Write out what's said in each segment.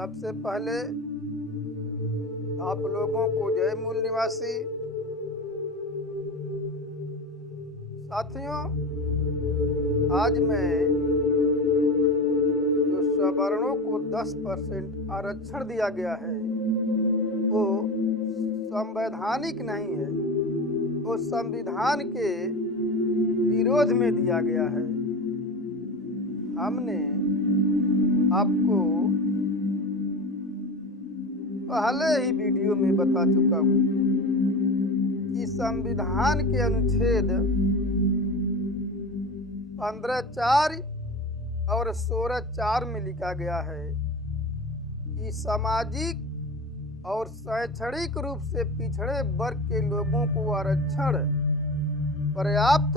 सबसे पहले आप लोगों को जय मूल निवासी साथियों। आज मैं जो सवर्णों को 10% आरक्षण दिया गया है वो संवैधानिक नहीं है, वो संविधान के विरोध में दिया गया है। हमने आपको पहले ही वीडियो में बता चुका हूँ कि संविधान के अनुच्छेद 15(4) और 16(4) में लिखा गया है कि सामाजिक और शैक्षणिक रूप से पिछड़े वर्ग के लोगों को आरक्षण पर्याप्त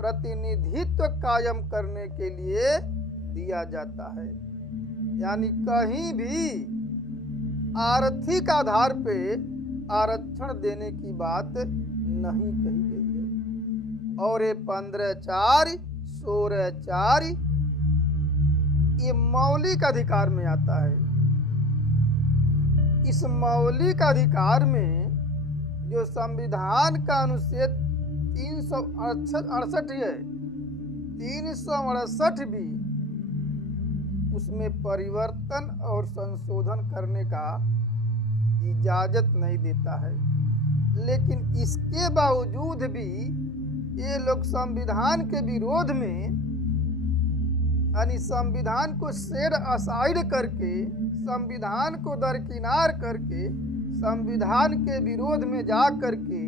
प्रतिनिधित्व कायम करने के लिए दिया जाता है। यानी कहीं भी आर्थिक आधार पे आरक्षण देने की बात नहीं कही गई है। और ये 15(4) 16(4) ये मौलिक अधिकार में आता है। इस मौलिक अधिकार में जो संविधान का अनुच्छेद 368 है, 368 भी उसमें परिवर्तन और संशोधन करने का इजाजत नहीं देता है। लेकिन इसके बावजूद भी ये लोग संविधान के विरोध में, यानी संविधान को सेट असाइड करके, संविधान को दरकिनार करके, संविधान के विरोध में जा करके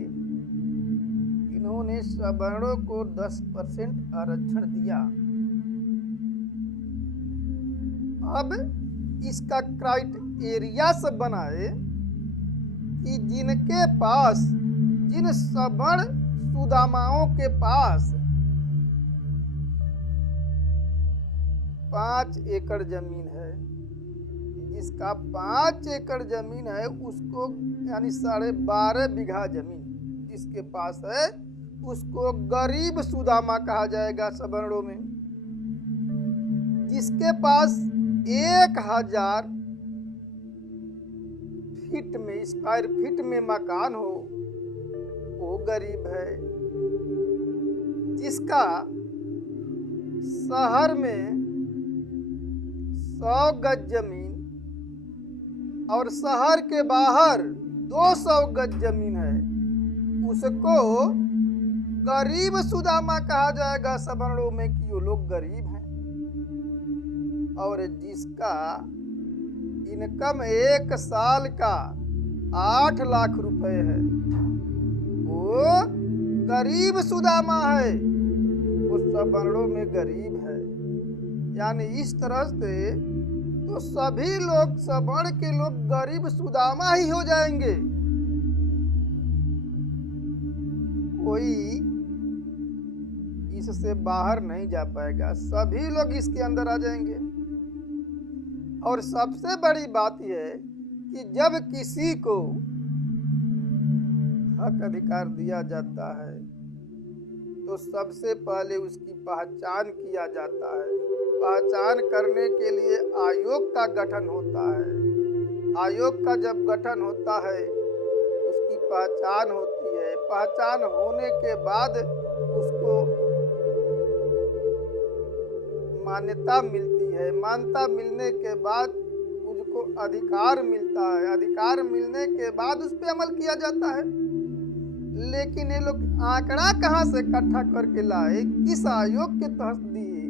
इन्होंने सवर्णों को 10% आरक्षण दिया। अब इसका क्राइटेरिया सब बनाए कि जिनके पास, जिन सवर्ण सुदामाओं के पास 5 एकड़ जमीन है, जिसका 5 एकड़ जमीन है उसको, यानी 12.5 बीघा जमीन जिसके पास है उसको गरीब सुदामा कहा जाएगा सवर्णों में। जिसके पास 1000 फीट में, स्क्वायर फीट में मकान हो वो गरीब है। जिसका शहर में 100 गज जमीन और शहर के बाहर 200 गज जमीन है उसको गरीब सुदामा कहा जाएगा सवर्णों में कि वो लोग गरीब हैं। और जिसका इनकम 1 साल का 8 लाख रुपए है वो गरीब सुदामा है, वो सवर्णों में गरीब है। यानी इस तरह से तो सभी लोग, सवर्ण के लोग गरीब सुदामा ही हो जाएंगे। कोई इससे बाहर नहीं जा पाएगा, सभी लोग इसके अंदर आ जाएंगे। और सबसे बड़ी बात यह है कि जब किसी को हक अधिकार दिया जाता है तो सबसे पहले उसकी पहचान किया जाता है। पहचान करने के लिए आयोग का गठन होता है। आयोग का जब गठन होता है उसकी पहचान होती है। पहचान होने के बाद उसको मान्यता मिलती है। मान्यता मिलने के बाद उसको अधिकार मिलता है। अधिकार मिलने के बाद उस पर अमल किया जाता है। लेकिन ये लोग आंकड़ा कहाँ से इकट्ठा करके लाए, किस आयोग के तहत दिए,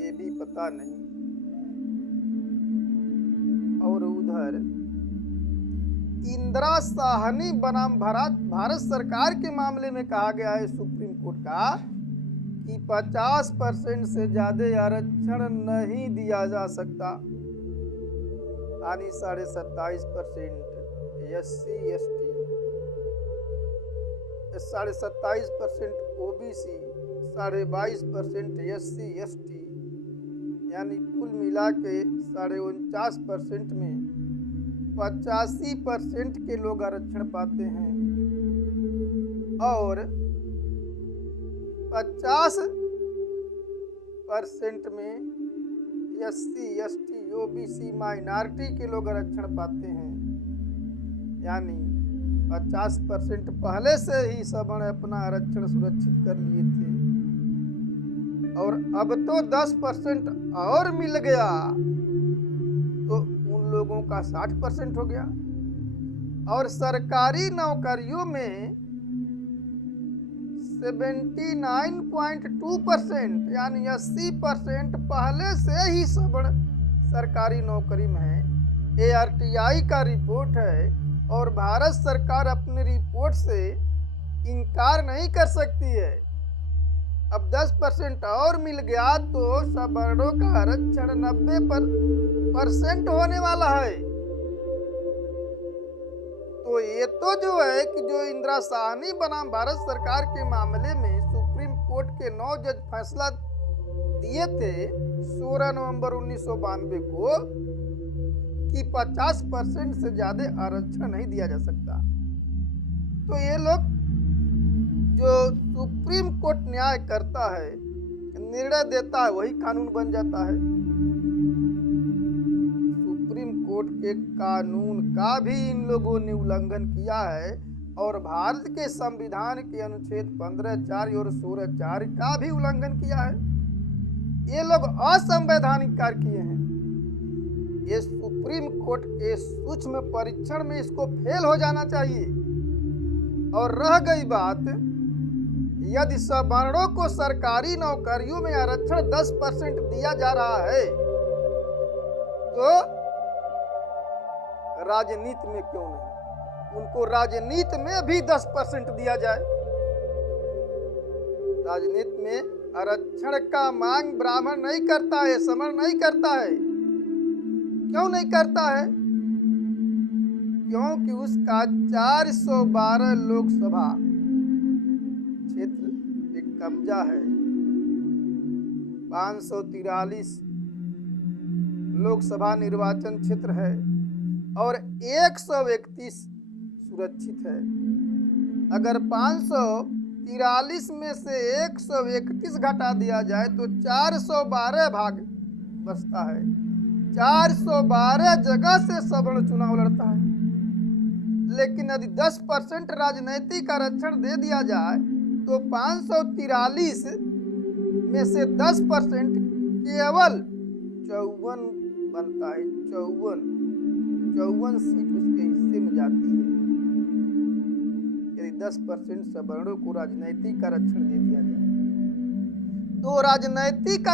ये भी पता नहीं। और उधर इंदिरा साहनी बनाम भारत सरकार के मामले में कहा गया है सुप्रीम कोर्ट का कि 50% से ज्यादा आरक्षण नहीं दिया जा सकता। यानी 27.5% SC ST, 27.5% OBC, 22.5% SC ST, यानी कुल मिला के 49.5% में 85% के लोग आरक्षण पाते हैं। और 50% में SC, ST, OBC, माइनॉरिटी के लोग आरक्षण पाते हैं। यानी 50% पहले से ही सवर्ण अपना आरक्षण सुरक्षित कर लिए थे और अब तो 10% और मिल गया तो उन लोगों का 60% हो गया। और सरकारी नौकरियों में 79.2% यानी 80% पहले से ही सवर्ण सरकारी नौकरी में है। ARTI का रिपोर्ट है और भारत सरकार अपनी रिपोर्ट से इनकार नहीं कर सकती है। अब 10% और मिल गया तो सवर्णों का आरक्षण 90% होने वाला है। तो ये तो जो है कि जो इंदिरा साहनी बनाम भारत सरकार के मामले में सुप्रीम कोर्ट के 9 जज फैसला दिए थे 16 नवंबर 1992 को कि 50% से ज्यादा आरक्षण नहीं दिया जा सकता। तो ये लोग जो सुप्रीम कोर्ट न्याय करता है, निर्णय देता है, वही कानून बन जाता है। सुप्रीम कोर्ट के कानून का भी इन लोगों ने उल्लंघन किया है और भारत के संविधान के अनुच्छेद 15(4) और 16(4) का भी उल्लंघन किया है। ये लोग असंवैधानिक कार्य किए हैं। ये सुप्रीम कोर्ट के सूक्ष्म परीक्षण में इसको फेल हो जाना चाहिए। और रह गई बात, यदि सवर्णों को सरकारी नौकरियों में आरक्षण 10% दिया जा रहा है तो राजनीति में क्यों नहीं? उनको राजनीति में भी 10% दिया जाए। राजनीति में आरक्षण का मांग ब्राह्मण नहीं करता है, सवर्ण नहीं करता है। क्यों नहीं करता है? क्योंकि उसका 412 लोकसभा क्षेत्र एक कब्जा है, 543 लोकसभा निर्वाचन क्षेत्र है और 131 सुरक्षित है। अगर 543 में से 131 घटा दिया जाए तो 412 भाग बचता है। 412 जगह से सवर्ण चुनाव लड़ता है। लेकिन यदि 10% राजनीतिक आरक्षण दे दिया जाए तो 543 में से 10% केवल 54 बनता है। 54 सीट उसके हिस्से में जाती है। यदि 10% सवर्णों को राजनीतिक आरक्षण दे दिया जाए तो राजनीतिक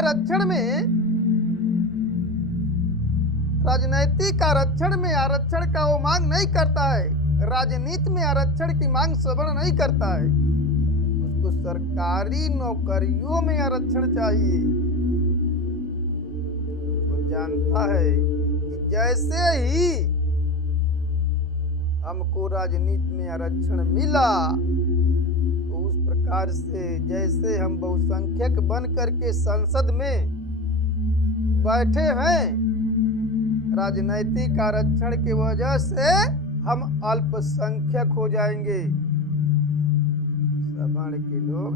आरक्षण में आरक्षण का वो मांग नहीं करता है। राजनीति में आरक्षण की मांग सवर्ण नहीं करता है। उसको सरकारी नौकरियों में आरक्षण चाहिए। वो जानता है कि जैसे ही हमको राजनीति में आरक्षण मिला तो उस प्रकार से जैसे हम बहुसंख्यक बन करके संसद में बैठे हैं, राजनीतिक आरक्षण की वजह से हम अल्पसंख्यक हो जाएंगे। सवर्ण के लोग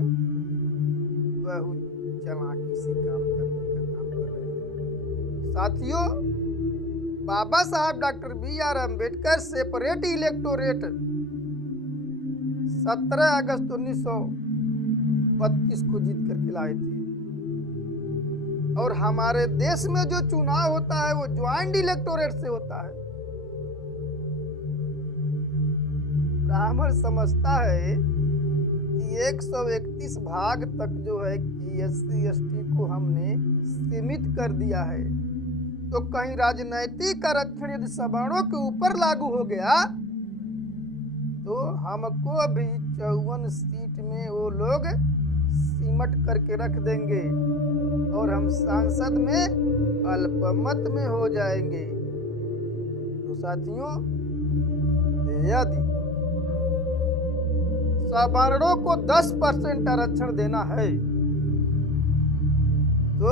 बहुत चालाकी से काम कर रहे हैं। साथियों, बाबा साहब doctor BR Ambedkar separate electorate 17 अगस्त 1932 को जीत करके लाए थे। और हमारे देश में जो चुनाव होता है वो ज्वाइंट इलेक्टोरेट से होता है। ब्राह्मण समझता है कि 131 भाग तक जो है कि SC ST को हमने सीमित कर दिया है, तो कहीं राजनीतिक आरक्षण यदि सवर्णों के ऊपर लागू हो गया तो हमको भी 54 सीट में वो लोग सिमट करके रख देंगे और हम संसद में अल्पमत में हो जाएंगे। तो साथियों, यदि सवर्णों को 10% आरक्षण देना है तो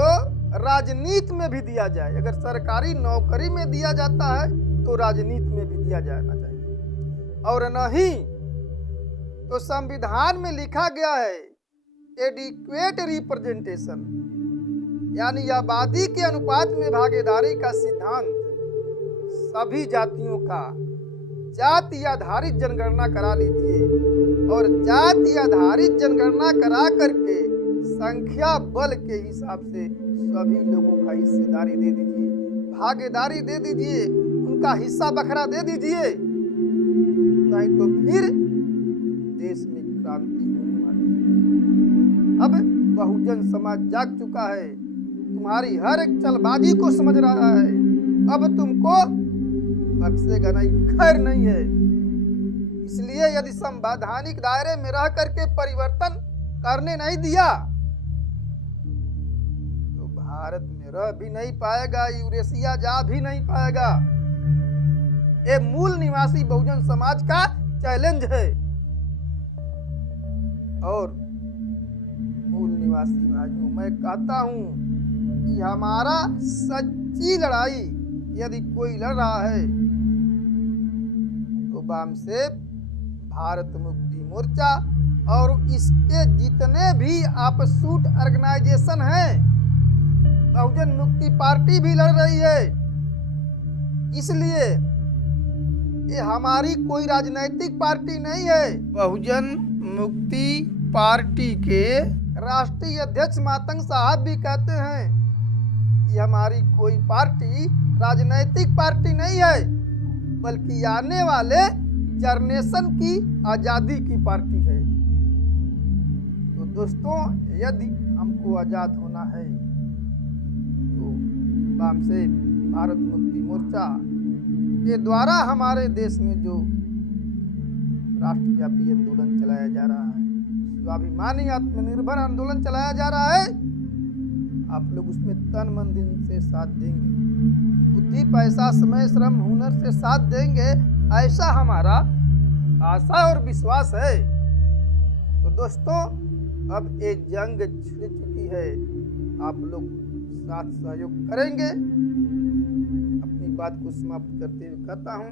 राजनीति में भी दिया जाए। अगर सरकारी नौकरी में दिया जाता है तो राजनीति में भी दिया जाना चाहिए। और नहीं तो संविधान में लिखा गया है एडिक्वेट रिप्रेजेंटेशन, यानी आबादी के अनुपात में भागीदारी का सिद्धांत सभी जातियों का जाति आधारित जनगणना करा लीजिए और जाति आधारित जनगणना करा करके संख्या बल के हिसाब से सभी लोगों का हिस्सेदारी दे दीजिए, भागीदारी दे दीजिए, उनका हिस्सा बखरा दे दीजिए, नहीं तो फिर देश में क्रांति होने वाली है। अब बहुजन समाज जाग चुका है, तुम्हारी हर एक चलबाजी को समझ रहा है, अब तुमको बख्शेगा नहीं, खैर नहीं है। इसलिए यदि संवैधानिक दायरे में रह करके परिवर्तन करने नहीं दिया तो भारत में रह भी नहीं पाएगा, यूरेशिया जा भी नहीं पाएगा। ये मूल निवासी बहुजन समाज का चैलेंज है। और मूल निवासी भाइयों, मैं कहता हूं कि हमारा सच्ची लड़ाई यदि कोई लड़ रहा है तो वामसेप, भारत मुक्ति मोर्चा और इसके जितने भी आपसूट ऑर्गेनाइजेशन हैं, बहुजन मुक्ति पार्टी भी लड़ रही है। इसलिए ये हमारी कोई राजनीतिक पार्टी नहीं है। बहुजन मुक्ति पार्टी के राष्ट्रीय अध्यक्ष मातंग साहब भी कहते हैं कि हमारी कोई पार्टी राजनीतिक पार्टी नहीं है, बल्कि आने वाले जनरेशन की आज़ादी की पार्टी है। तो दोस्तों, यदि हमको आज़ाद होना है तो वामसेप, भारत मुक्ति मोर्चा के द्वारा हमारे देश में जो राष्ट्रव्यापी आंदोलन चलाया जा रहा है, स्वाभिमानी आत्मनिर्भर आंदोलन चलाया जा रहा है, आप लोग उसमें तन मन दिन से साथ देंगे, बुद्धि पैसा समय श्रम हुनर से साथ देंगे, ऐसा हमारा आशा और विश्वास है। तो दोस्तों, अब ये जंग छिड़ चुकी है, आप लोग साथ सहयोग करेंगे। अपनी बात को समाप्त करते हुए कहता हूँ,